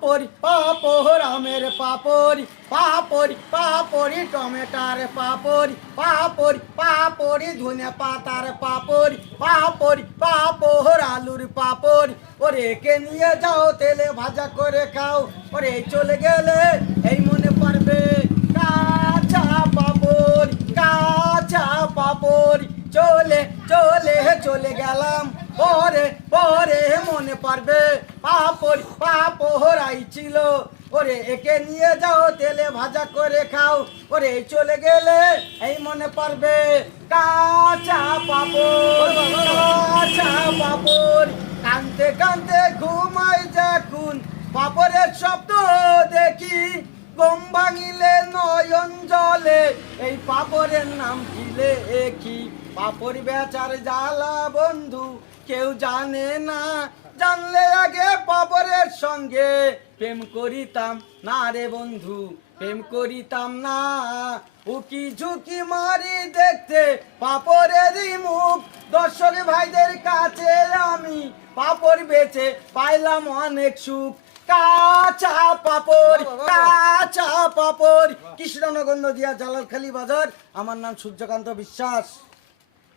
পাপড়ি পাপড় আমের পাপড়ি পাপড়ি পাপড়ি টমেটার পাপড়ি পাপড়ি পাপড়ি ধনে পাতার পাপড়ি পাপড়ি পাপড় আলুর পাপড়ি ওরে একে নিয়ে যাও তেলে ভাজা করে খাও ওরে চলে গেলে এই মনে পড়বে কাঁচা পাপড় কাঁচা পাপড় চলে চলে চলে গেলাম পরে পরে মনে পড়বে পাপড় পাপড় আইছিল ওরে একে নিয়ে যাও তেলে ভাজা করে খাও ওরে চলে গেলে এই মনে পড়বে কাঁচা পাপড় কাঁচা পাপড় কানতে কানতে ঘুমাই যখন পাপড়ের শব্দ দেখি ঘুম ভাঙিলে নয়ন জলে এই পাপড়ের নাম ছিলে একই পাপড় বেচার জ্বালা বন্ধু কেউ জানে না জানলে আগে পাপড়ের সঙ্গে প্রেম করিতাম না রে বন্ধু প্রেম করিতাম না উকি ঝুঁকি মারি দেখতে পাপড়েরই মুখ দর্শক ভাইদের কাছে আমি পাপড় বেচে পাইলাম অনেক সুখ কাঁচা পাপড় কাঁচা পাপড় কৃষ্ণনগর নদিয়া জালালখালী বাজার। আমার নাম সূর্যকান্ত বিশ্বাস।